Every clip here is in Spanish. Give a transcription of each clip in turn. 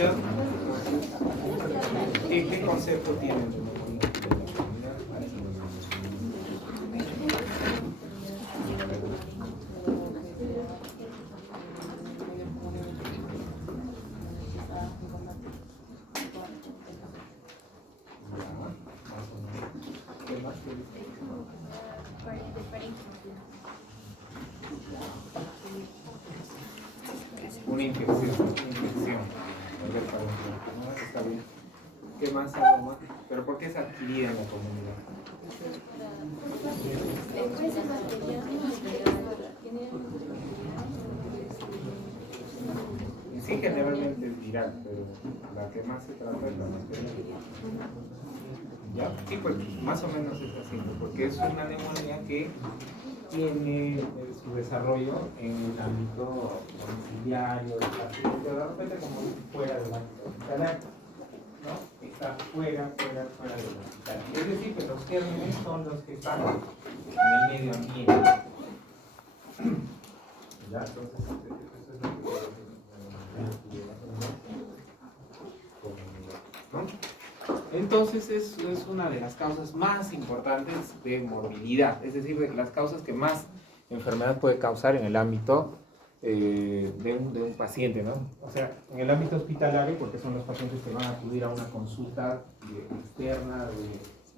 neumonía, ¿qué concepto tiene de neumonía? Una infección. ¿No? Está bien. ¿Qué más? ¿Algo más? ¿Pero por qué es adquirida en la comunidad? Y sí, generalmente es viral, pero la que más se trata es la bacteriana. ¿Ya? Sí, pues más o menos es así, ¿no? Porque es una neumonía que tiene su desarrollo en el ámbito domiciliario, de repente como fuera del ámbito hospitalario, ¿no? Está fuera del hospital. Es decir, que los gérmenes son los que están en el medio ambiente. ¿Ya? Entonces, eso es lo que ¿no? Entonces es una de las causas más importantes de morbilidad, es decir, de las causas que más enfermedad puede causar en el ámbito de un paciente, ¿no? O sea, en el ámbito hospitalario, porque son los pacientes que van a acudir a una consulta externa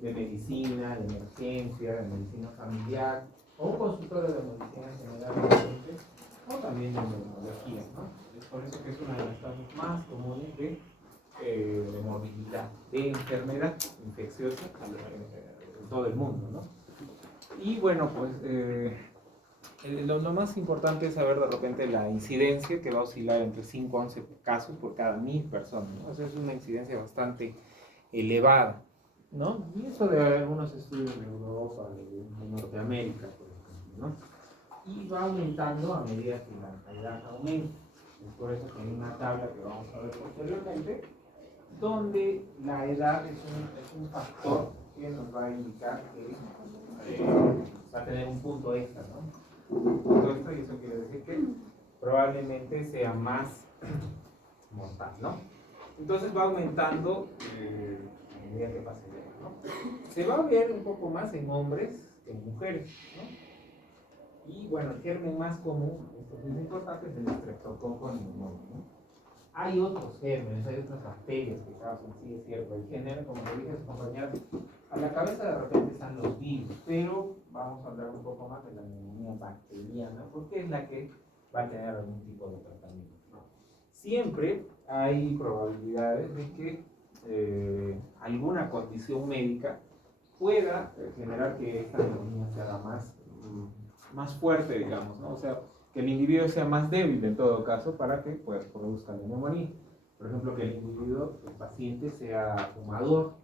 de medicina, de emergencia, de medicina familiar, o consultorio de medicina general, o también de neumología, ¿no? Es por eso que es una de las causas más comunes de morbilidad, de enfermedad infecciosa en todo el mundo, ¿no? Y bueno, pues lo más importante es saber de repente la incidencia, que va a oscilar entre 5 a 11 casos por cada 1000 personas, ¿no? O sea, es una incidencia bastante elevada, ¿no? Y eso de algunos estudios de Europa, de Norteamérica, por ejemplo, ¿no? Y va aumentando a medida que la edad aumenta. Es por eso que hay una tabla que vamos a ver posteriormente, donde la edad es un factor que nos va a indicar que va a tener un punto extra, ¿no? Un punto extra, y eso quiere decir que probablemente sea más mortal, ¿no? Entonces va aumentando a medida que pase el año, ¿no? Se va a ver un poco más en hombres que en mujeres, ¿no? Y bueno, el germen más común, esto es muy importante, es el Streptococcus pneumoniae, ¿no? Hay otros gérmenes, hay otras bacterias que causan, sí es cierto, el género, como le dije a su compañero, a la cabeza de repente están los virus, pero vamos a hablar un poco más de la neumonía bacteriana, porque es la que va a tener algún tipo de tratamiento, ¿no? Siempre hay probabilidades de que alguna condición médica pueda generar que esta neumonía se haga más fuerte, digamos, ¿no? O sea, que el individuo sea más débil en todo caso para que pues, produzca la neumonía. Por ejemplo, que el individuo, el paciente, sea fumador,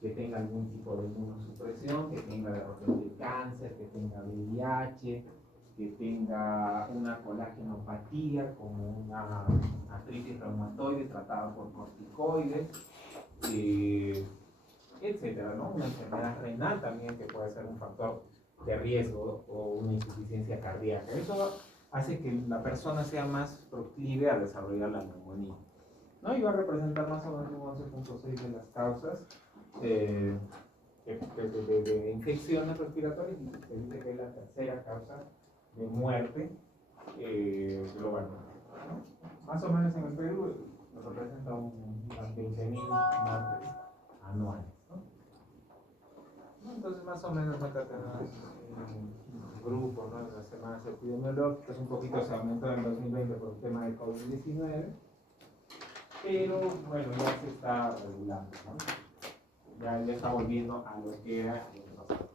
que tenga algún tipo de inmunosupresión, que tenga de repente cáncer, que tenga VIH, que tenga una colágenopatía como una artritis reumatoide tratada por corticoides, etcétera, ¿no? Una enfermedad renal también que puede ser un factor de riesgo o una insuficiencia cardíaca. Eso hace que la persona sea más proclive a desarrollar la neumonía, ¿no? Y va a representar más o menos un 11.6 de las causas de infecciones respiratorias, y se dice que es la tercera causa de muerte globalmente, ¿no? Más o menos en el Perú representa unas 20.000 muertes anuales, ¿no? Entonces más o menos acá tenemos un grupo, ¿no? De las semanas epidemiológicas, un poquito se aumentó en 2020 por el tema de COVID-19, pero bueno, ya se está regulando, ¿no? Ya está volviendo a lo que era el pasado,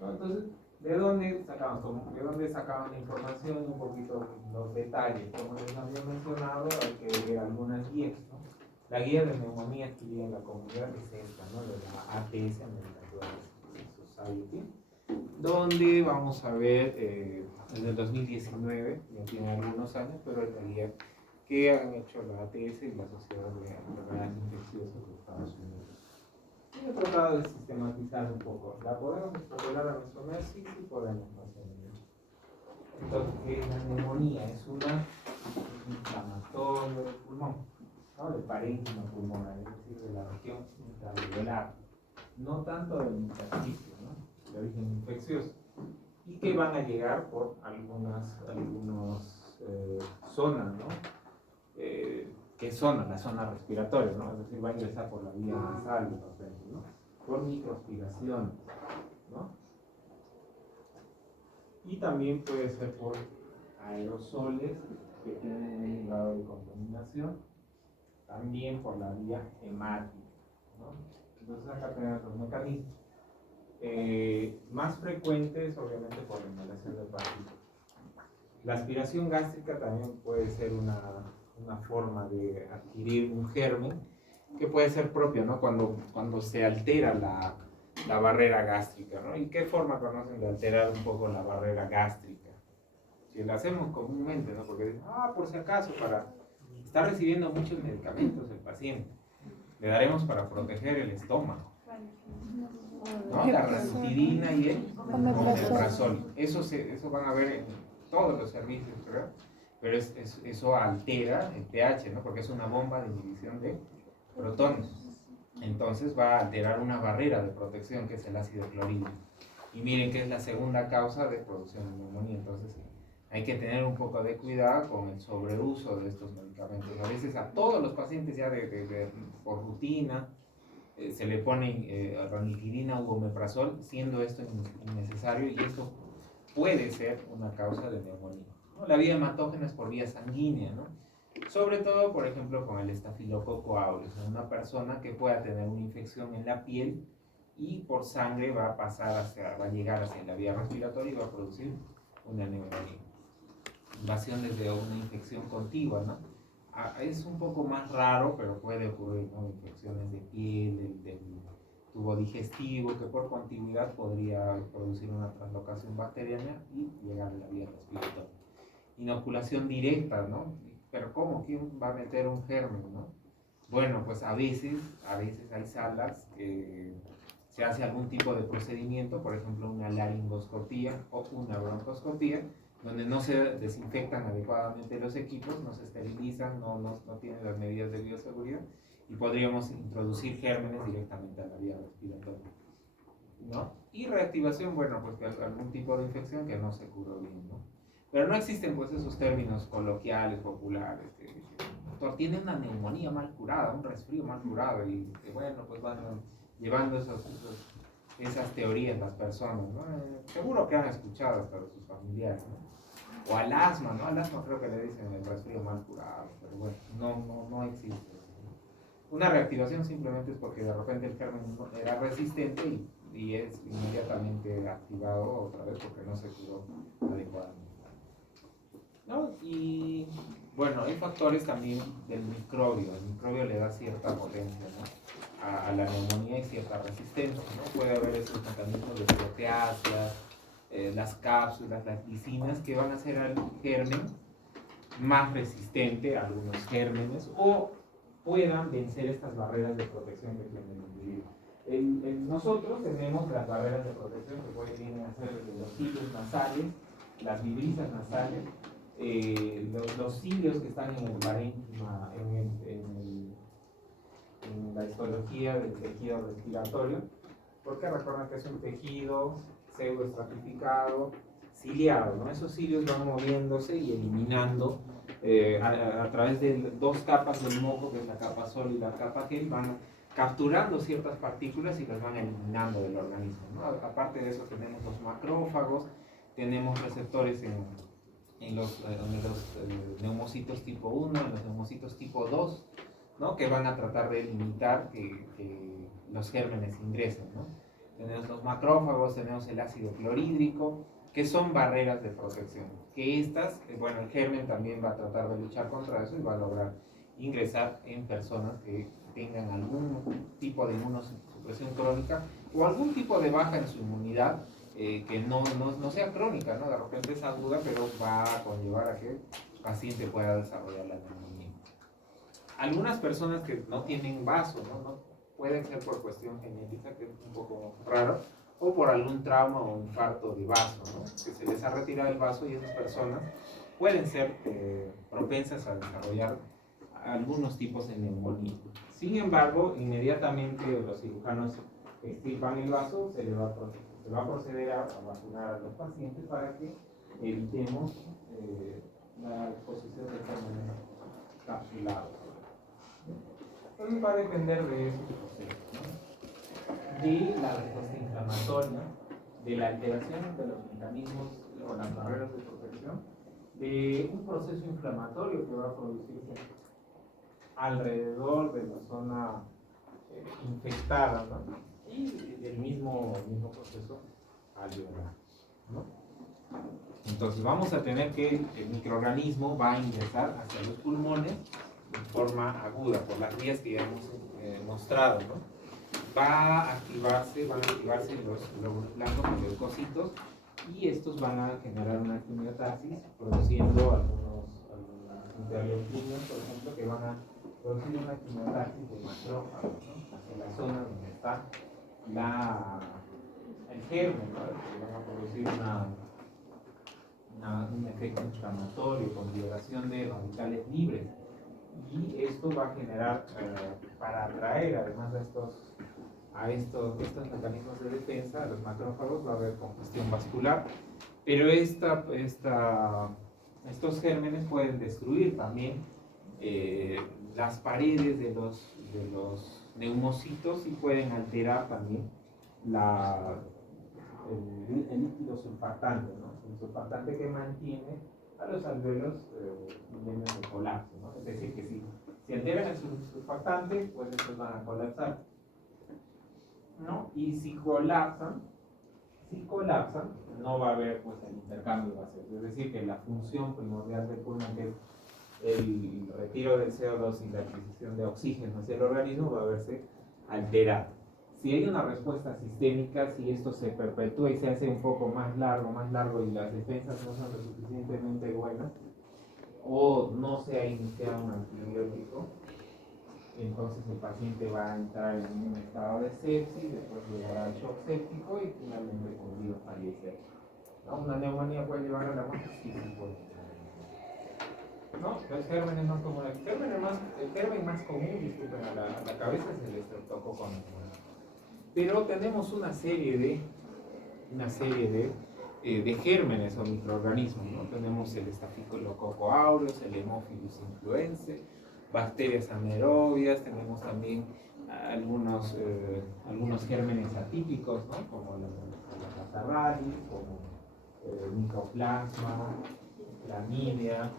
¿no? Entonces, ¿de dónde sacaban la información? Un poquito los detalles. Como les había mencionado, hay que ver algunas guías, ¿no? La guía de neumonía adquirida en la comunidad es esta, ¿no? De la ATS, American Society, donde vamos a ver desde el 2019, ya tiene algunos años, pero es la guía que han hecho la ATS y la Sociedad de Enfermedades Infecciosas de Estados Unidos. Y he tratado de sistematizar un poco. ¿La podemos extrapolar a nuestro mes? Sí, sí podemos hacerlo. Entonces, la neumonía es una parénquima pulmonar, es decir, de la región intraalveolar, no tanto del intersticio, ¿no? De origen infeccioso, y que van a llegar por algunas zonas, ¿no? ¿Qué zona? La zona respiratoria, ¿no? Es decir, va a ingresar por la vía nasal, ¿no? Por microaspiraciones, ¿no? Y también puede ser por aerosoles que tienen un grado de contaminación, también por la vía hemática, ¿no? Entonces acá tenemos los mecanismos. Más frecuentes, obviamente, por la inhalación de partículas. La aspiración gástrica también puede ser una forma de adquirir un germen que puede ser propio, ¿no? Cuando se altera la barrera gástrica, ¿no? ¿Y qué forma conocen de alterar un poco la barrera gástrica? Si lo hacemos comúnmente, ¿no? Porque dicen, por si acaso, está recibiendo muchos medicamentos el paciente, le daremos para proteger el estómago, ¿no? La ranitidina y el omeprazol. Eso van a ver en todos los servicios, creo, pero eso altera el pH, ¿no? Porque es una bomba de inhibición de protones. Entonces va a alterar una barrera de protección que es el ácido clorhídrico. Y miren que es la segunda causa de producción de neumonía. Entonces hay que tener un poco de cuidado con el sobreuso de estos medicamentos. A veces a todos los pacientes ya por rutina se le pone ranitidina u omeprazol, siendo esto innecesario, y esto puede ser una causa de neumonía, ¿no? La vía hematógena es por vía sanguínea, ¿no? Sobre todo, por ejemplo, con el estafilococo aureus, una persona que pueda tener una infección en la piel y por sangre va a llegar hacia la vía respiratoria y va a producir una neumonía. Invasión desde una infección contigua, ¿no? Es un poco más raro, pero puede ocurrir, ¿no? Infecciones de piel, del tubo digestivo, que por contigüidad podría producir una translocación bacteriana y llegar a la vía respiratoria. Inoculación directa, ¿no? Pero ¿cómo? ¿Quién va a meter un germen, no? Bueno, pues a veces hay salas que se hace algún tipo de procedimiento, por ejemplo una laringoscopía o una broncoscopía, donde no se desinfectan adecuadamente los equipos, no se esterilizan, no tienen las medidas de bioseguridad, y podríamos introducir gérmenes directamente a la vía respiratoria, ¿no? Y reactivación, bueno, pues que algún tipo de infección que no se curó bien, ¿no? Pero no existen pues esos términos coloquiales, populares, doctor, tiene una neumonía mal curada, un resfrío mal curado, y bueno, pues van llevando esas teorías las personas, ¿no? Seguro que han escuchado hasta de sus familiares, ¿no? O al asma, ¿no? Al asma creo que le dicen el resfrío mal curado, pero bueno, no existe. Una reactivación simplemente es porque de repente el germen era resistente y es inmediatamente activado otra vez porque no se curó adecuadamente, ¿no? Y bueno, hay factores también del microbio. El microbio le da cierta potencia, ¿no? a la neumonía y cierta resistencia, ¿no? Puede haber esos mecanismos de proteasas, las cápsulas, las lisinas, que van a hacer al germen más resistente a algunos gérmenes o puedan vencer estas barreras de protección que tiene el individuo. Nosotros tenemos las barreras de protección que pueden hacer desde los cilios nasales, las vibrisas nasales, los cilios que están en el parénquima, en la histología del tejido respiratorio, porque recuerden que es un tejido pseudoestratificado, ciliado, ¿no? Esos cilios van moviéndose y eliminando a través de dos capas del moco, que es la capa sólida y la capa gel, van capturando ciertas partículas y las van eliminando del organismo, ¿no? Aparte de eso tenemos los macrófagos, tenemos receptores en los neumocitos tipo 1, en los neumocitos tipo 2, ¿no? Que van a tratar de limitar que los gérmenes ingresen, ¿no? Tenemos los macrófagos, tenemos el ácido clorhídrico, que son barreras de protección. Que estas, bueno, el germen también va a tratar de luchar contra eso y va a lograr ingresar en personas que tengan algún tipo de inmunosupresión crónica o algún tipo de baja en su inmunidad, que no sea crónica, ¿no? De repente es aguda, pero va a conllevar a que el paciente pueda desarrollar la neumonía. Algunas personas que no tienen vaso, ¿no? Pueden ser por cuestión genética, que es un poco raro, o por algún trauma o infarto de vaso, ¿no? Que se les ha retirado el vaso y esas personas pueden ser propensas a desarrollar algunos tipos de neumonía. Sin embargo, inmediatamente los cirujanos extirpan el vaso, se va a proceder a vacunar a los pacientes para que evitemos la exposición de gérmenes capsulados. Entonces va a depender de esos procesos, ¿no? De la respuesta inflamatoria, de la alteración de los mecanismos o las barreras de protección, de un proceso inflamatorio que va a producirse alrededor de la zona infectada, ¿no? Y del mismo proceso alveolar, ¿no? Entonces vamos a tener que el microorganismo va a ingresar hacia los pulmones de forma aguda, por las vías que ya hemos mostrado, ¿no? Van a activarse los glóbulos blancos, los leucocitos, y estos van a generar una quimiotaxis, produciendo algunas interleucinas, por ejemplo, que van a producir una quimiotaxis de macrófagos, ¿no? Hacia la zona donde está el germen, ¿no? Que van a producir un efecto inflamatorio con liberación de radicales libres, y esto va a generar, para atraer además a estos mecanismos de defensa, a los macrófagos, va a haber congestión vascular, pero estos gérmenes pueden destruir también las paredes de los neumocitos, y pueden alterar también el líquido surfactante, ¿no? El surfactante que mantiene a los alvéolos en de colapso, ¿no? Es decir, que si alteran el surfactante, pues estos van a colapsar, ¿no? Y si colapsan, no va a haber pues el intercambio gaseoso. Es decir, que la función primordial del pulmón, que es el retiro del CO2 y la adquisición de oxígeno hacia el organismo, va a verse alterada. Si hay una respuesta sistémica, si esto se perpetúa y se hace un poco más largo, y las defensas no son lo suficientemente buenas, o no se ha iniciado un antibiótico, entonces el paciente va a entrar en un estado de sepsis, después llegará al shock séptico y finalmente podría fallecer, ¿no? ¿Una neumonía puede llevar a la muerte? Sí, sí puede. ¿No? Los gérmenes más comunes. El germen más común, disculpen, a la cabeza es el estreptococo neumonía. Pero tenemos una serie de gérmenes o microorganismos, ¿no? Tenemos el Staphylococcus aureus, el Haemophilus influenzae, bacterias anaerobias, tenemos también algunos gérmenes atípicos, ¿no? Como la Catarrhalis, como Mycoplasma, Clamidia,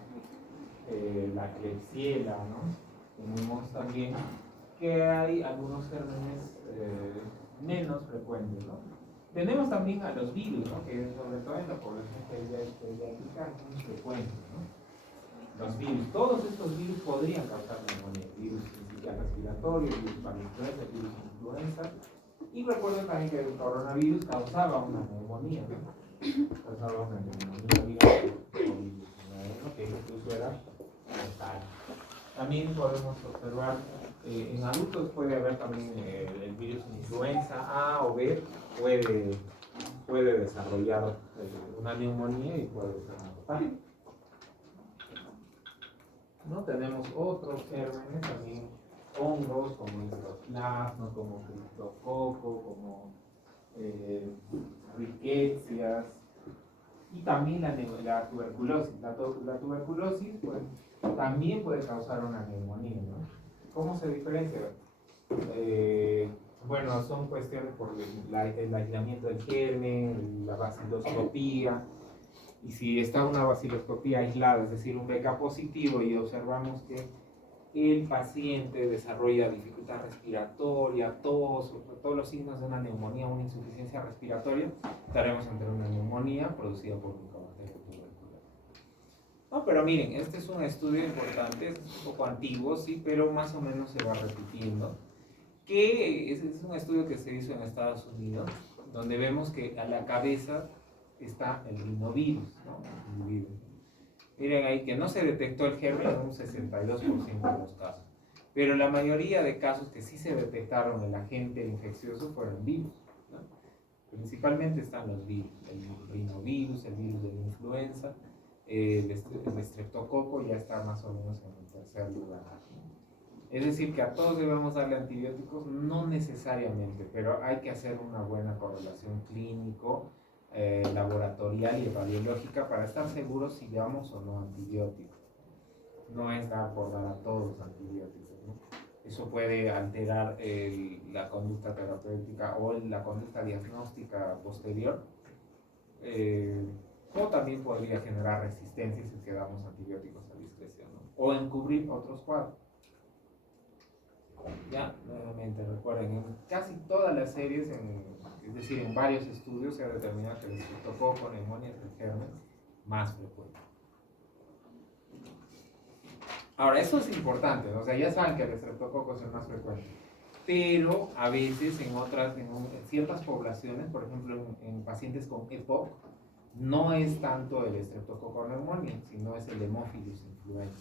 la Klebsiella, ¿no? Tenemos también que hay algunos gérmenes menos frecuentes, ¿no? Tenemos también a los virus, ¿no? Que sobre todo en la población pediátrica es muy frecuente, ¿no? Los virus, todos estos virus podrían causar neumonía: virus sincicial respiratorio, virus para influenza, virus influenza. Y recuerden también que el coronavirus causaba una neumonía, ¿no? Causaba una neumonía COVID-19, que incluso era mortal. También podemos observar, en adultos puede haber también el virus influenza A o B, puede desarrollar una neumonía y puede ser mortal. ¿No? Tenemos otros gérmenes también, hongos como Histoplasma, como Criptococo, como riquecias, y también la tuberculosis. La tuberculosis pues, también puede causar una neumonía, ¿no? ¿Cómo se diferencia? Bueno, son cuestiones por el aislamiento del germen, la baciloscopía. Y si está una baciloscopía aislada, es decir, un BK positivo, y observamos que el paciente desarrolla dificultad respiratoria, tos, todos los signos de una neumonía, una insuficiencia respiratoria, estaremos ante una neumonía producida por Mycobacterium tuberculosis. No, pero miren, este es un estudio importante, es un poco antiguo, sí, pero más o menos se va repitiendo, que es un estudio que se hizo en Estados Unidos, donde vemos que a la cabeza está el rinovirus, ¿no? Miren ahí que no se detectó el germen en un 62% de los casos, pero la mayoría de casos que sí se detectaron el agente infeccioso fueron virus, ¿no? Principalmente están los virus, el rinovirus, el virus de la influenza, el estreptococo ya está más o menos en el tercer lugar. Es decir, que a todos debemos darle antibióticos, no necesariamente, pero hay que hacer una buena correlación clínico, laboratorial y radiológica para estar seguros si damos o no antibióticos. No es dar por dar a todos antibióticos, ¿no? Eso puede alterar la conducta terapéutica o la conducta diagnóstica posterior, o también podría generar resistencia si que damos antibióticos a discreción, ¿no? O encubrir otros cuadros. Ya, nuevamente recuerden, en casi todas las series, es decir, en varios estudios se ha determinado que el estreptococo neumonía es el germen más frecuente. Ahora, eso es importante, ¿no? O sea, ya saben que el estreptococo es el más frecuente, pero a veces en ciertas poblaciones, por ejemplo en pacientes con EPOC, no es tanto el estreptococo neumonía, sino es el Haemophilus influenza.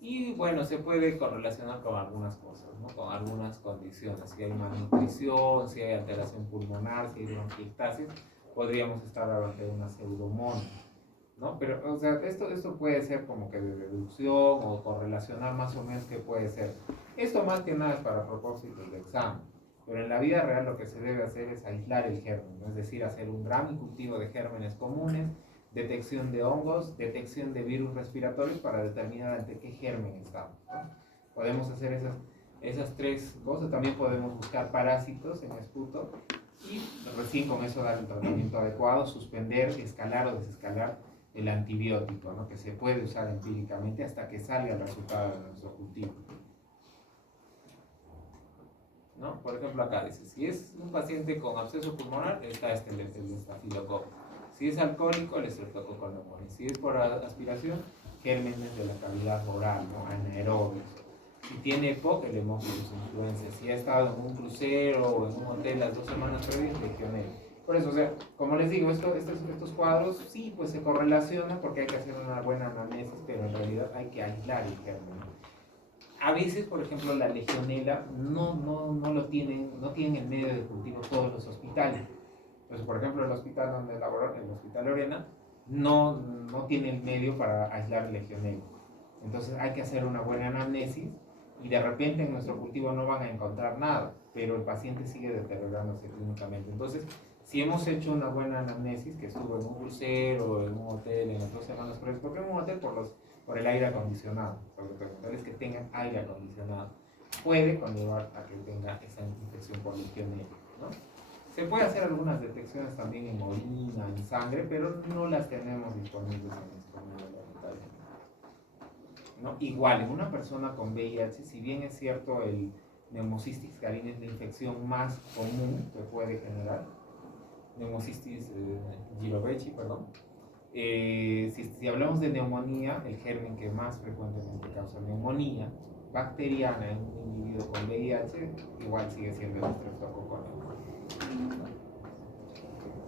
Y bueno, se puede correlacionar con algunas cosas, ¿no? Con algunas condiciones. Si hay malnutrición, si hay alteración pulmonar, si hay bronquiectasis, podríamos estar hablando de una pseudomonas, ¿no? Pero, o sea, esto puede ser como que de deducción o correlacionar más o menos qué puede ser. Esto más que nada es para propósitos de examen. Pero en la vida real lo que se debe hacer es aislar el germen, ¿no? Es decir, hacer un gran cultivo de gérmenes comunes, detección de hongos, detección de virus respiratorios para determinar ante qué germen estamos, ¿no? Podemos hacer esas tres cosas. También podemos buscar parásitos en esputo y recién con eso dar el tratamiento adecuado, suspender, escalar o desescalar el antibiótico, ¿no? Que se puede usar empíricamente hasta que salga el resultado de nuestro cultivo, ¿no? Por ejemplo, acá dice, si es un paciente con absceso pulmonar, está el estafilococo. Si es alcohólico, el estreptococo neumonía. Si es por aspiración, gérmenes de la cavidad oral, ¿no? Anaerobios. Si tiene EPOC, el Haemophilus influenza. Si ha estado en un crucero o en un hotel las 2 semanas previas, legionela. Por eso, o sea, como les digo, estos cuadros sí, pues se correlacionan porque hay que hacer una buena anamnesis, pero en realidad hay que aislar el germen. A veces, por ejemplo, la legionela no tienen en medio de cultivo todos los hospitales. Entonces, por ejemplo, el hospital donde laboró, el Hospital Lorena, no tiene el medio para aislar legionela. Entonces hay que hacer una buena anamnesis y de repente en nuestro cultivo no van a encontrar nada, pero el paciente sigue deteriorándose clínicamente. Entonces, si hemos hecho una buena anamnesis, que estuvo en un crucero, en un hotel, en las 2 semanas previas, ¿por qué en un hotel? Por el aire acondicionado, por los hoteles que tengan aire acondicionado, puede conllevar a que tenga esa infección por legionela, ¿no? Se puede hacer algunas detecciones también en orina, en sangre, pero no las tenemos disponibles en este momento. ¿No? Igual, en una persona con VIH, si bien es cierto el Pneumocystis carini es la infección más común que puede generar, Pneumocystis jirovecii, perdón, si hablamos de neumonía, el germen que más frecuentemente causa neumonía bacteriana en un individuo con VIH, igual sigue siendo el estreptococo neumonía.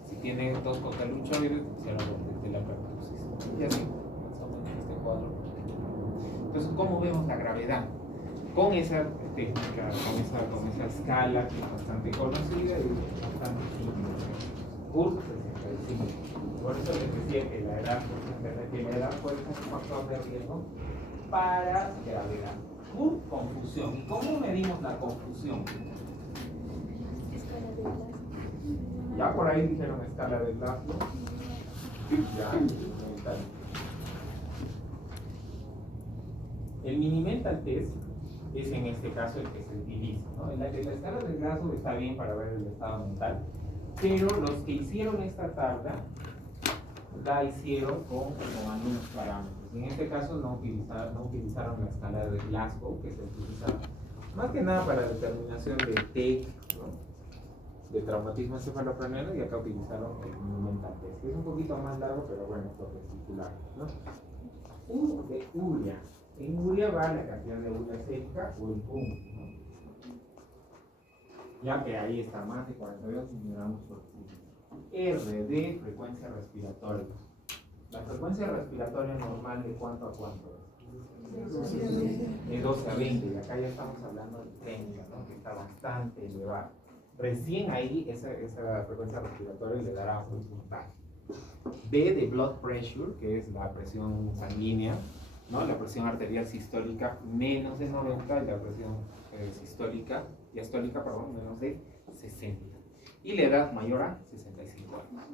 Si tiene 2 cocaluchoides, será de la pertussis. Y así, más o menos este cuadro. Entonces, ¿cómo vemos la gravedad? Con esa técnica, con esa escala que es bastante conocida y bastante simple. CURT 65. Por eso les decía que la edad puede ser un factor de riesgo para gravedad. CURT, confusión. ¿Y cómo medimos la confusión? Escala de Glasgow. Ya por ahí dijeron escala de Glasgow. Ya, mental. El mini-mental test es en este caso el que se utiliza, ¿no? La escala de Glasgow está bien para ver el estado mental, pero los que hicieron esta tabla la hicieron con algunos parámetros. En este caso no utilizaron la escala de Glasgow, que se utiliza más que nada para la determinación de TEC, ¿no? De traumatismo encefalocraneano, y acá utilizaron el mini-mental test, que es un poquito más largo, pero bueno, es lo particular, ¿no? U de urea. En urea va la cantidad de urea sérica o el PUM, ¿no? Ya que ahí está más de 42 miligramos por kilo. R de frecuencia respiratoria. La frecuencia respiratoria normal, ¿de cuánto a cuánto es? De 12 a 20, y acá ya estamos hablando de 30, ¿no? Que está bastante elevada. Recién ahí esa frecuencia respiratoria le dará un puntaje. B de blood pressure, que es la presión sanguínea, ¿no? La presión arterial sistólica menos de 90 y la presión diastólica, perdón, menos de 60. Y la edad mayor a 65 años.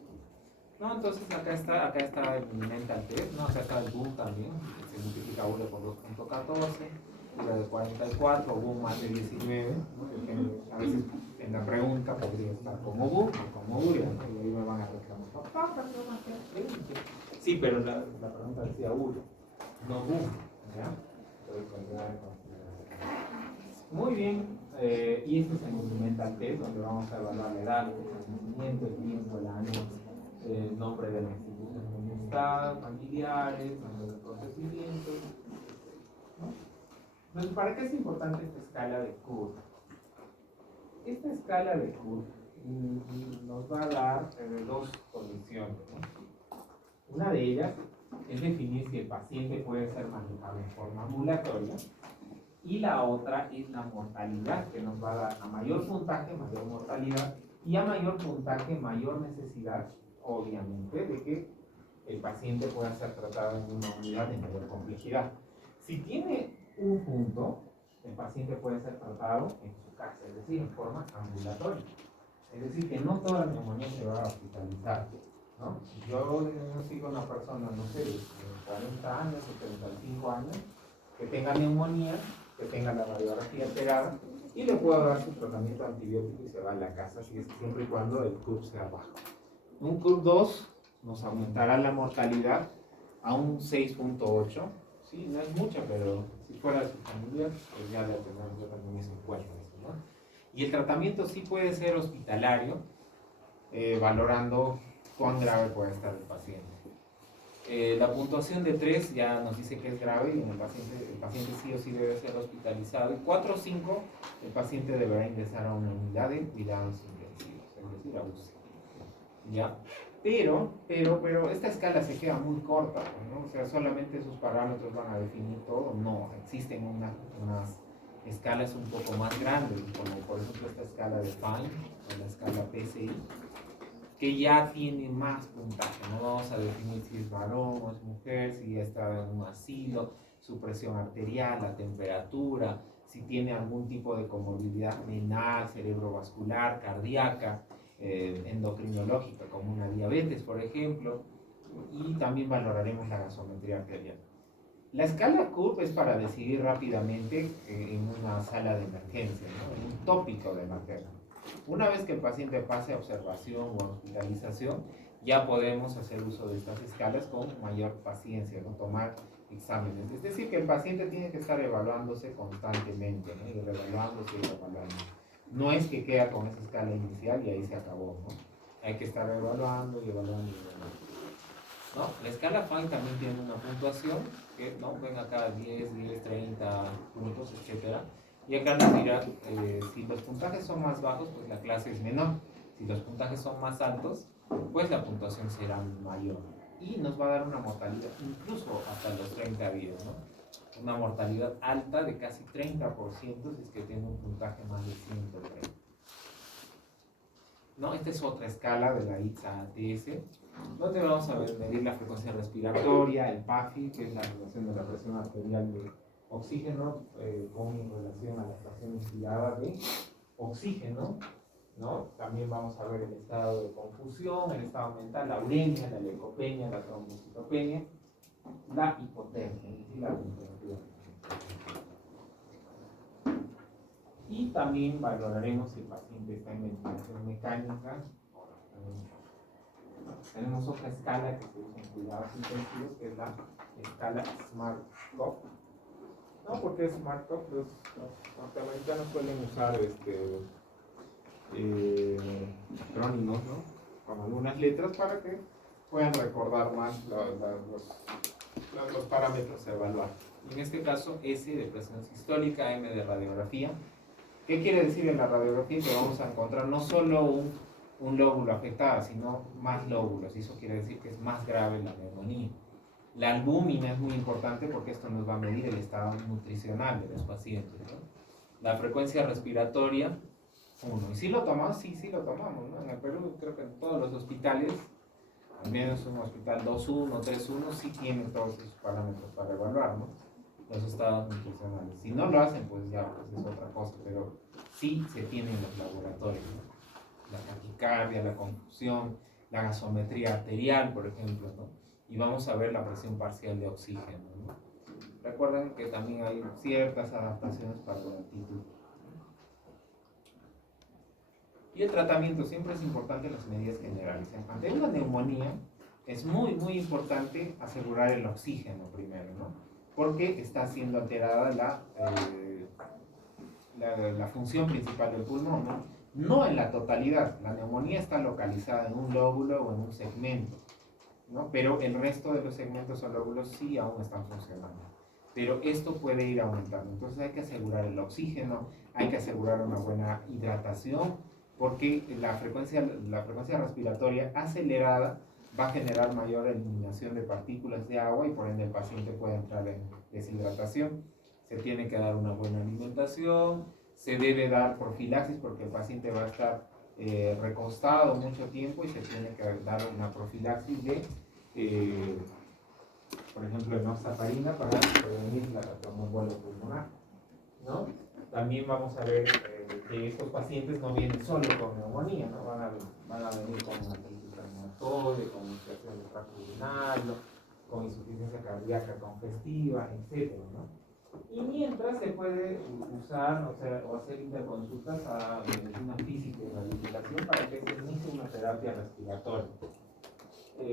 ¿No? Entonces acá está el mental test, ¿no? Acá está el boom también, que se multiplica 1 por 2.14, la de 44, boom más de 19, ¿no? A veces en la pregunta podría estar como boom o como urea, ¿no? Y ahí me van a reclamar, papá, pero no me pregunte. Sí, pero la pregunta decía urea, no boom, ¿ya? Muy bien, y este es el mental test donde vamos a evaluar la edad, el nacimiento, el tiempo, el año, el nombre de la institución donde está, familiares, nombre de procedimientos, ¿no? Entonces, ¿para qué es importante esta escala de Kurd? Esta escala de Kurd nos va a dar dos condiciones, ¿no? Una de ellas es definir si el paciente puede ser manejado en forma ambulatoria, y la otra es la mortalidad, que nos va a dar a mayor puntaje, mayor mortalidad, y a mayor puntaje, mayor necesidad, obviamente, de que el paciente pueda ser tratado en una unidad de mayor complejidad. Si tiene un punto, el paciente puede ser tratado en su casa, es decir, en forma ambulatoria. Es decir, que no toda la neumonía se va a hospitalizar, ¿no? Yo sigo a una persona, no sé, de 40 años o 35 años, que tenga neumonía, que tenga la radiografía pegada, y le puedo dar su tratamiento antibiótico y se va a la casa, siempre y cuando el CURP sea bajo. Un CURP 2 nos aumentará la mortalidad a un 6.8, sí, no es mucho, pero si fuera su familia, pues ya le tenemos yo también eso en cuenta, ¿no? Y el tratamiento sí puede ser hospitalario, valorando cuán grave puede estar el paciente. La puntuación de 3 ya nos dice que es grave y el paciente sí o sí debe ser hospitalizado. Y 4 o 5, el paciente deberá ingresar a una unidad de cuidados intensivos, es decir, a UCI. ¿Ya? Pero esta escala se queda muy corta, ¿no? O sea, solamente esos parámetros van a definir todo. No, existen unas escalas un poco más grandes, como por ejemplo esta escala de Fine o la escala PCI, que ya tiene más puntaje. No vamos a definir si es varón o es mujer, si está en un asilo, su presión arterial, la temperatura, si tiene algún tipo de comorbilidad renal, cerebrovascular, cardíaca, endocrinológica, como una diabetes, por ejemplo, y también valoraremos la gasometría arterial. La escala CURB es para decidir rápidamente en una sala de emergencia, ¿no? En un tópico de emergencia. Una vez que el paciente pase a observación o hospitalización, ya podemos hacer uso de estas escalas con mayor paciencia, ¿no? Tomar exámenes. Es decir, que el paciente tiene que estar evaluándose constantemente, ¿no? Y reevaluándose y reevaluando. No es que queda con esa escala inicial y ahí se acabó, ¿no? Hay que estar evaluando y evaluando y evaluando, ¿no? La escala FINE también tiene una puntuación que, ¿no? Ven acá 10, 30 puntos, etcétera. Y acá nos dirá, si los puntajes son más bajos, pues la clase es menor. Si los puntajes son más altos, pues la puntuación será mayor. Y nos va a dar una mortalidad, incluso hasta los 30 días, ¿no? Una mortalidad alta de casi 30% si es que tiene un puntaje más de 130. ¿No? Esta es otra escala de la ITSA-ATS, donde vamos a medir la frecuencia respiratoria, el PAFI, que es la relación de la presión arterial de oxígeno con relación a la fracción inspirada de oxígeno, ¿no? También vamos a ver el estado de confusión, el estado mental, la uremia, la leucopenia, la trombocitopenia, la hipotermia, y la temperatura. Y también valoraremos si el paciente está en ventilación mecánica. Tenemos otra escala que se usa en cuidados intensivos, que es la escala SMART-CoV. No, porque SMART-CoV, los norteamericanos suelen usar acrónimos, ¿no? Con algunas letras para que puedan recordar más los parámetros a evaluar. En este caso, S de presión sistólica, M de radiografía. ¿Qué quiere decir en la radiografía? Que vamos a encontrar no solo un lóbulo afectado, sino más lóbulos, y eso quiere decir que es más grave la neumonía. La albúmina es muy importante porque esto nos va a medir el estado nutricional de los pacientes, ¿no? La frecuencia respiratoria, 1. ¿Y si lo tomamos? Sí, sí lo tomamos, ¿no? En el Perú creo que en todos los hospitales al menos un hospital 2.1, 3.1 sí tiene todos esos parámetros para evaluar, ¿no? Los estados nutricionales. Si no lo hacen, pues ya pues es otra cosa, pero sí se tienen los laboratorios, ¿no? La taquicardia, la confusión, la gasometría arterial, por ejemplo, ¿no? Y vamos a ver la presión parcial de oxígeno, ¿no? Recuerden que también hay ciertas adaptaciones para la altitud. Y el tratamiento siempre es importante en las medidas generales. Ante una neumonía es muy, muy importante asegurar el oxígeno primero, ¿no? Porque está siendo alterada la función principal del pulmón, ¿no? No en la totalidad. La neumonía está localizada en un lóbulo o en un segmento, ¿no? Pero el resto de los segmentos o lóbulos sí aún están funcionando. Pero esto puede ir aumentando. Entonces hay que asegurar el oxígeno, hay que asegurar una buena hidratación, porque la frecuencia respiratoria acelerada va a generar mayor eliminación de partículas de agua y por ende el paciente puede entrar en deshidratación. Se tiene que dar una buena alimentación, se debe dar profilaxis porque el paciente va a estar recostado mucho tiempo y se tiene que dar una profilaxis de, por ejemplo, enoxaparina para prevenir la tromboembolia pulmonar, ¿no? También vamos a ver que estos pacientes no vienen solo con neumonía, ¿no? Van a venir con artritis reumatoide, con infección de tracto urinario, con insuficiencia cardíaca congestiva, etc., ¿no? Y mientras se puede usar, o hacer interconsultas a medicina física y rehabilitación para que se inicie una terapia respiratoria.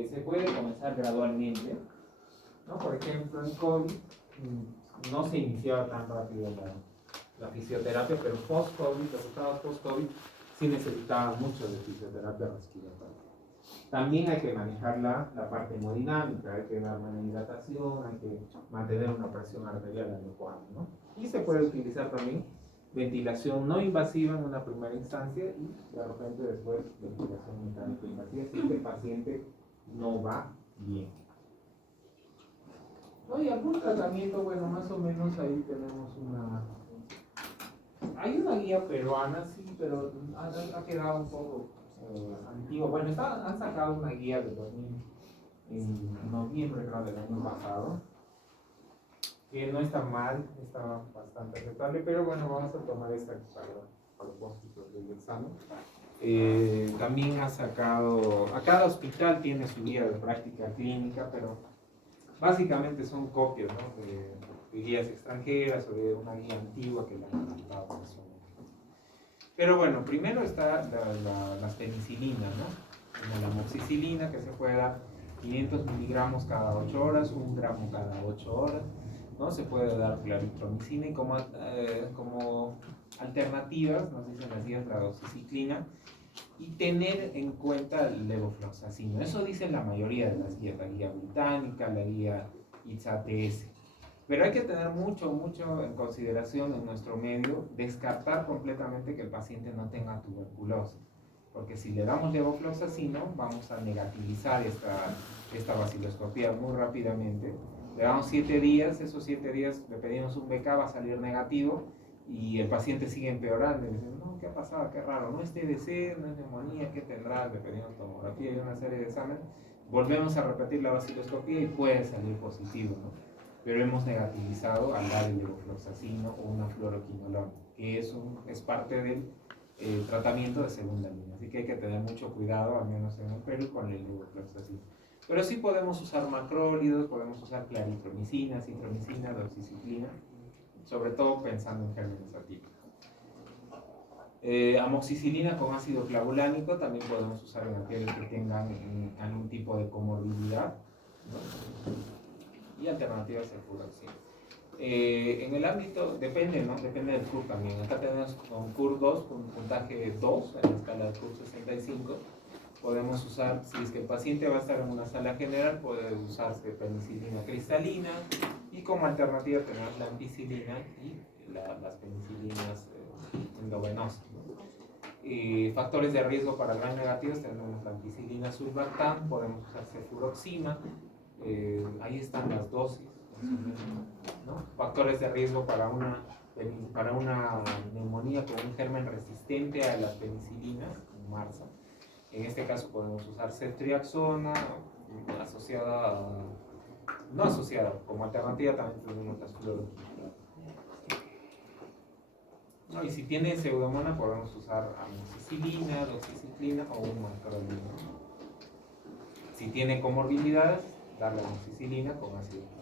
Se puede comenzar gradualmente, ¿no? Por ejemplo, en COVID no se iniciaba tan rápido la fisioterapia, pero post-COVID, los estados post-COVID sí necesitaban mucho de fisioterapia respiratoria. También hay que manejar la parte hemodinámica, hay que dar buena hidratación, hay que mantener una presión arterial adecuada, ¿no? Y se puede utilizar también ventilación no invasiva en una primera instancia y de repente después ventilación mecánica invasiva si el paciente no va bien. ¿No? Y algún tratamiento, bueno, más o menos ahí tenemos hay una guía peruana, sí, pero ha quedado un poco antigua. Bueno, han sacado una guía de 2000, en noviembre, creo, del año pasado, que no está mal, está bastante aceptable, pero bueno, vamos a tomar esta para propósitos del examen. También ha sacado, a cada hospital tiene su guía de práctica clínica, pero básicamente son copias, ¿no? de guías extranjeras o de una guía antigua que la han adaptado en su momento. Pero bueno, primero está las penicilinas, ¿no? Como la amoxicilina, que se puede dar 500 miligramos cada 8 horas, 1 gramo cada 8 horas, ¿no? Se puede dar claritromicina y como alternativas, nos dicen las guías, la doxiciclina, y tener en cuenta el levofloxacino. Eso dicen la mayoría de las guías, la guía británica, la guía ITS-ATS. Pero hay que tener mucho en consideración en nuestro medio, descartar completamente que el paciente no tenga tuberculosis. Porque si le damos levofloxacino, vamos a negativizar esta vaciloscopía muy rápidamente. Le damos 7 días, esos 7 días le pedimos un BK, va a salir negativo y el paciente sigue empeorando. Y le decimos, no, ¿qué ha pasado? Qué raro, no es TBC, no es neumonía, ¿qué tendrá? Le pedimos tomografía y una serie de exámenes. Volvemos a repetir la vaciloscopía y puede salir positivo, ¿no? Pero hemos negativizado al dar el levofloxacino o una fluoroquinolona, que es parte del tratamiento de segunda línea. Así que hay que tener mucho cuidado, al menos en el Perú, con el levofloxacino. Pero sí podemos usar macrólidos, podemos usar claritromicina, citromicina, doxiciclina, sobre todo pensando en gérmenes atípicos. Amoxicilina con ácido clavulánico también podemos usar en aquellos que tengan algún tipo de comorbilidad, ¿no? Y alternativas al furoxina. En el ámbito, depende, ¿no? Depende del CUR también. Acá tenemos con CUR 2, con puntaje 2 en la escala de CUR 65. Podemos usar, si es que el paciente va a estar en una sala general, puede usarse penicilina cristalina y como alternativa tenemos la ampicilina y las penicilinas endovenosas, ¿no? Factores de riesgo para gram negativos tenemos la ampicilina sulbactam, podemos usar cefuroxima. Ahí están las dosis, ¿no? Factores de riesgo para una neumonía con un germen resistente a las penicilinas, como MARSA. En este caso podemos usar ceftriaxona asociada, no asociada, como alternativa también tenemos las fluoroquinolonas. No, y si tiene pseudomonas podemos usar amoxicilina, doxiciclina o un macrolida. Si tiene comorbilidades, darle amoxicilina con ácido clorhídrico.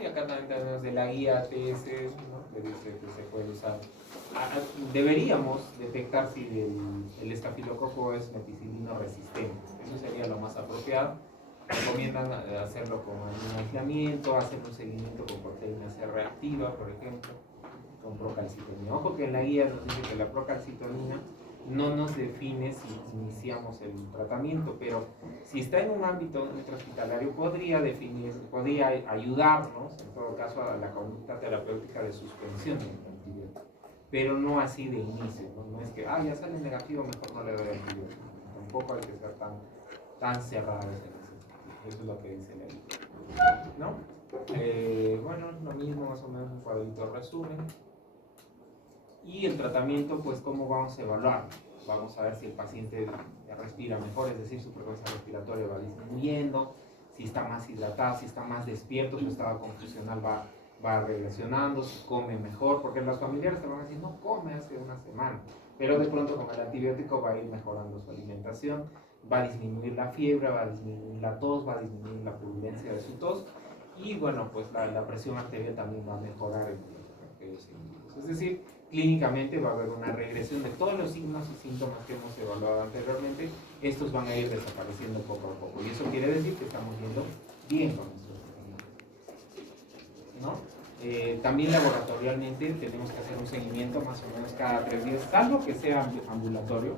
Y acá también tenemos de la guía ATS, ¿no? Que dice que se puede usar. Deberíamos detectar si el estafilococo es meticilino resistente. Eso sería lo más apropiado. Recomiendan hacerlo con algún aislamiento, hacer un seguimiento con proteína C reactiva, por ejemplo, con procalcitonina. Ojo que en la guía nos dice que la procalcitonina no nos define si iniciamos el tratamiento, pero si está en un ámbito intrahospitalario podría ayudarnos, en todo caso, a la conducta terapéutica de suspensión del antibiótico, pero no así de inicio, no es que, ya sale negativo, mejor no le doy antibiótico. Tampoco hay que ser tan cerrados en ese sentido. Eso es lo que dice la guía, ¿no? Bueno, lo mismo, más o menos un cuadrito resumen. Y el tratamiento, pues, ¿cómo vamos a evaluar? Vamos a ver si el paciente respira mejor, es decir, su frecuencia respiratoria va disminuyendo, si está más hidratado, si está más despierto, su estado confusional va regresionando, si come mejor, porque los familiares te van a decir, no come hace una semana, pero de pronto con el antibiótico va a ir mejorando su alimentación, va a disminuir la fiebre, va a disminuir la tos, va a disminuir la purulencia de su tos, y bueno, pues la presión arterial también va a mejorar en aquellos individuos. Es decir, clínicamente va a haber una regresión de todos los signos y síntomas que hemos evaluado anteriormente. Estos van a ir desapareciendo poco a poco, y eso quiere decir que estamos yendo bien con nuestros tratamientos, ¿no? También laboratorialmente tenemos que hacer un seguimiento más o menos cada 3 días, salvo que sea ambulatorio.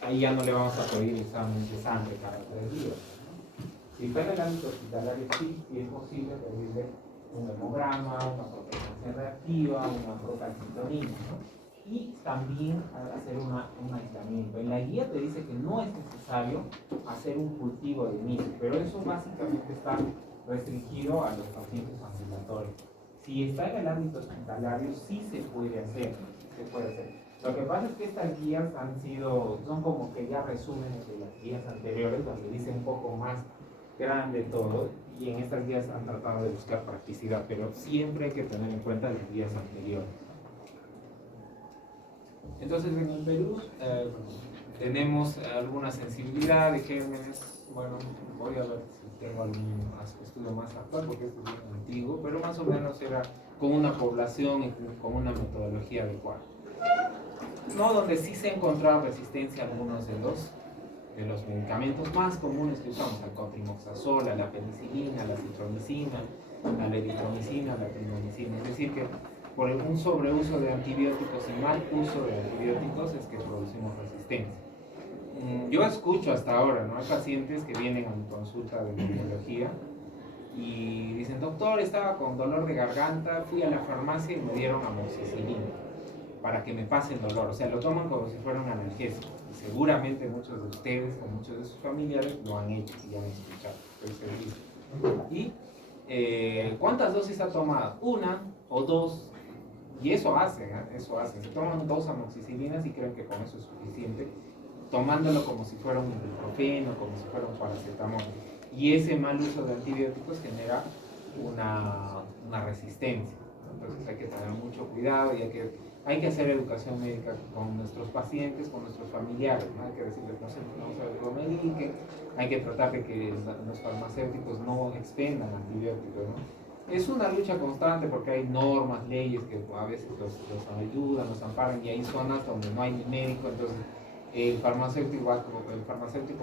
Ahí ya no le vamos a pedir examen de sangre cada 3 días, ¿no? Si está en el ámbito hospitalario, sí es posible pedirle un hemograma, una proteína reactiva, una procalcitonina, ¿no? Y también hacer un aislamiento. En la guía te dice que no es necesario hacer un cultivo de inicio, pero eso básicamente está restringido a los pacientes ambulatorios. Si está en el ámbito hospitalario, sí se puede hacer, Lo que pasa es que estas guías son como que ya resúmenes de las guías anteriores, donde dice un poco más grande todo, y en estas guías han tratado de buscar practicidad, pero siempre hay que tener en cuenta las guías anteriores. Entonces, en el Perú tenemos alguna sensibilidad de gérmenes. Bueno, voy a ver si tengo algún estudio más actual, porque esto es muy antiguo, pero más o menos era con una población y con una metodología adecuada, ¿no? Donde sí se encontraba resistencia a algunos de los medicamentos más comunes que usamos, al cotrimoxazol, a la penicilina, a la citromicina, a la eritromicina, a la clindamicina. Es decir, que por un sobreuso de antibióticos y mal uso de antibióticos es que producimos resistencia. Yo escucho hasta ahora, ¿no? Hay pacientes que vienen a mi consulta de neumología y dicen, doctor, estaba con dolor de garganta, fui a la farmacia y me dieron amoxicilina para que me pase el dolor. O sea, lo toman como si fuera un analgésico. Y seguramente muchos de ustedes o muchos de sus familiares lo han hecho y han escuchado el servicio. ¿Y cuántas dosis ha tomado? 1 o 2. Y eso hacen. Se toman 2 amoxicilinas y creen que con eso es suficiente, tomándolo como si fuera un ibuprofeno, como si fuera un paracetamol. Y ese mal uso de antibióticos genera una resistencia. Entonces hay que tener mucho cuidado y hay que hacer educación médica con nuestros pacientes, con nuestros familiares, ¿no? Hay que decirles no se automediquen, hay que tratar de que los farmacéuticos no expendan antibióticos, ¿no? Es una lucha constante porque hay normas, leyes que a veces los ayudan, los amparan, y hay zonas donde no hay ni médico, entonces el farmacéutico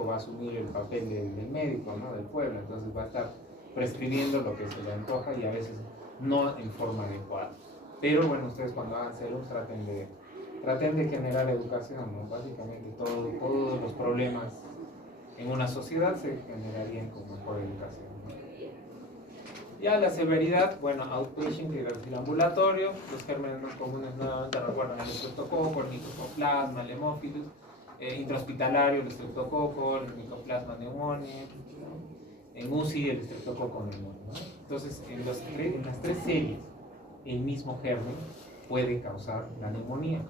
va a asumir el papel del médico, ¿no? Del pueblo, entonces va a estar prescribiendo lo que se le antoja y a veces no en forma adecuada. Pero bueno, ustedes cuando hagan serums traten de generar educación, ¿no? Básicamente todos los problemas en una sociedad se generarían con mejor educación, ¿no? Ya la severidad, bueno, outpatient, quiere decir ambulatorio. Los gérmenes más comunes nuevamente recuerdan el estreptococo, el micoplasma, el hemófilus. Intrahospitalario, el estreptococo, el micoplasma pneumoniae, ¿no? En UCI, el estreptococo pneumoniae, ¿no? Entonces, en las 3 series, el mismo germen puede causar la neumonía.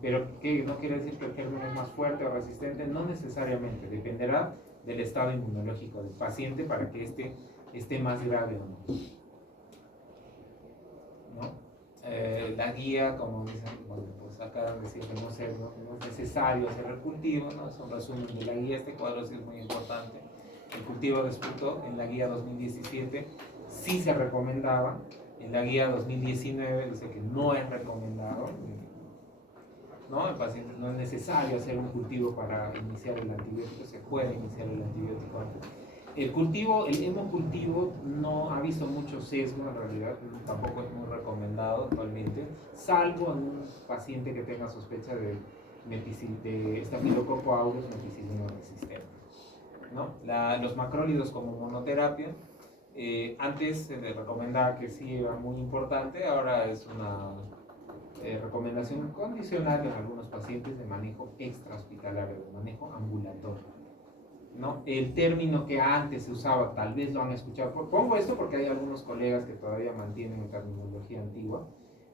Pero que no quiere decir que el germen es más fuerte o resistente, no necesariamente, dependerá del estado inmunológico del paciente para que esté más grave o no. ¿No? La guía, como dicen, bueno, pues acá decir que no es necesario hacer el cultivo, ¿no? Es un resumen de la guía. Este cuadro sí es muy importante. El cultivo de esputo en la guía 2017 sí se recomendaba, en la guía 2019 dice que no es recomendado, ¿no? El paciente no es necesario hacer un cultivo para iniciar el antibiótico, se puede iniciar el antibiótico antes. El cultivo, el hemocultivo no ha visto mucho sesgo en realidad, tampoco es muy recomendado actualmente, salvo en un paciente que tenga sospecha de Staphylococcus aureus meticilino resistente, ¿no? Los macrólidos como monoterapia, antes se les recomendaba que sí era muy importante, ahora es una recomendación condicional en algunos pacientes de manejo extrahospitalario, de manejo ambulatorio, ¿no? El término que antes se usaba, tal vez lo han escuchado, pongo esto porque hay algunos colegas que todavía mantienen terminología antigua,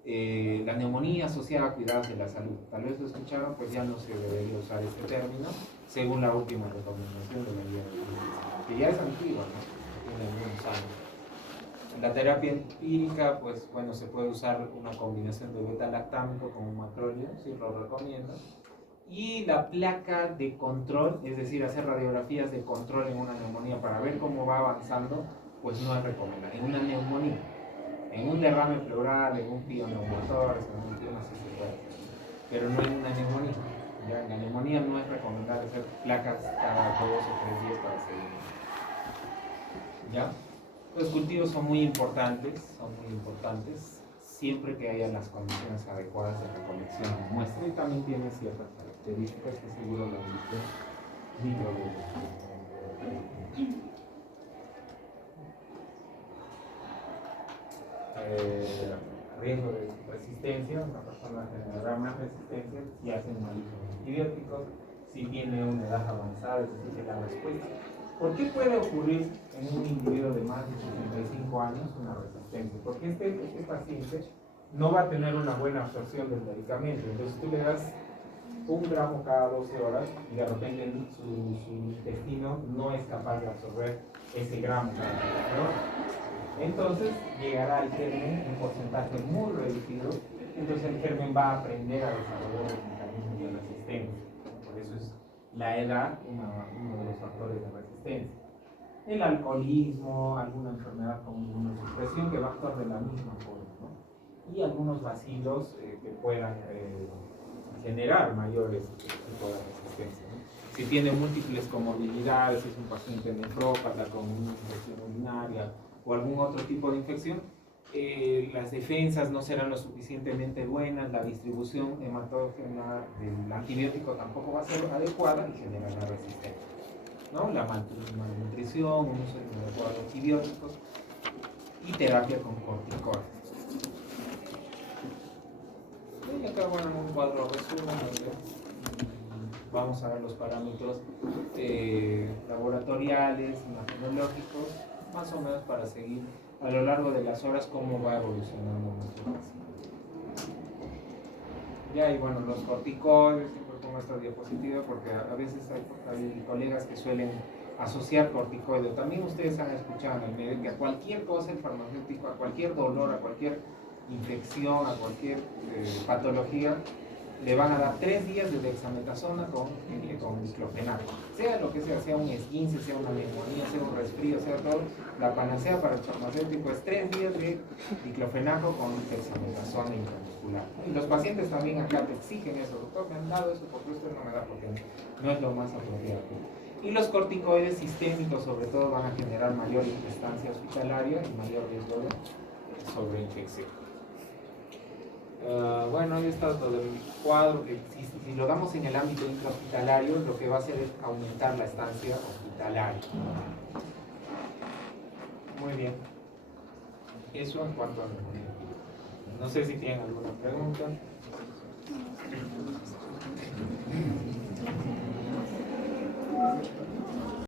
la neumonía asociada a cuidados de la salud, tal vez lo escucharon, pues ya no se debería usar este término, según la última recomendación de la guía de la que ya es antigua, ¿no? Tiene algunos años. En la terapia empírica, pues bueno, se puede usar una combinación de beta-lactámico con un macróleo, sí lo recomiendo. Y la placa de control, es decir, hacer radiografías de control en una neumonía para ver cómo va avanzando, pues no es recomendable. En una neumonía, en un derrame pleural, en un pioneumotórax, en un tumor, sí se puede, pero no en una neumonía. ¿Ya? En la neumonía no es recomendable hacer placas cada 2 o 3 días para seguir. ¿Ya? Los cultivos son muy importantes, siempre que haya las condiciones adecuadas de recolección de muestra, y también tiene ciertas características que seguro lo han visto riesgo de resistencia, una persona generará más resistencia si hace un mal uso de antibióticos, si tiene una edad avanzada, es decir, que la respuesta. ¿Por qué puede ocurrir en un individuo de más de 65 años una resistencia? Porque este paciente no va a tener una buena absorción del medicamento. Entonces tú le das 1 gramo cada 12 horas y de repente su intestino no es capaz de absorber ese gramo cada 12 horas. Entonces llegará al germen un porcentaje muy reducido. Entonces el germen va a aprender a desarrollar los mecanismos de resistencia. Por eso es la edad uno de los factores de resistencia. El alcoholismo, alguna enfermedad como inmunosupresión que va a actuar de la misma forma, ¿no? Y algunos bacilos que puedan generar mayores tipos de resistencia, ¿no? Si tiene múltiples comorbilidades, es un paciente nefrópata con una infección urinaria o algún otro tipo de infección, las defensas no serán lo suficientemente buenas, la distribución hematógena del antibiótico tampoco va a ser adecuada y generará resistencia, ¿no? La malnutrición, un uso inadecuado de antibióticos y terapia con corticoides. Y acá, bueno, en un cuadro resumen, vamos a ver los parámetros laboratoriales, imagenológicos, más o menos para seguir a lo largo de las horas cómo va evolucionando nuestro paciente. Ya, y bueno, los corticoides, siempre pongo esta diapositiva porque a veces hay colegas que suelen asociar corticoides. También ustedes han escuchado en el medio que a cualquier cosa el farmacéutico, a cualquier dolor, a cualquier infección, a cualquier patología, le van a dar 3 días de dexametasona con diclofenaco. Sea lo que sea un esguince, sea una neumonía, sea un resfrío, sea todo, la panacea para el farmacéutico es 3 días de diclofenaco con dexametasona intramuscular. Y los pacientes también acá te exigen eso, doctor, me han dado eso porque usted no me da, porque no es lo más apropiado. Y los corticoides sistémicos sobre todo van a generar mayor estancia hospitalaria y mayor riesgo de sobreinfección. Bueno, ahí está todo el cuadro que si lo damos en el ámbito intrahospitalario, lo que va a hacer es aumentar la estancia hospitalaria. Muy bien. Eso en cuanto a neumonía. No sé si tienen alguna pregunta.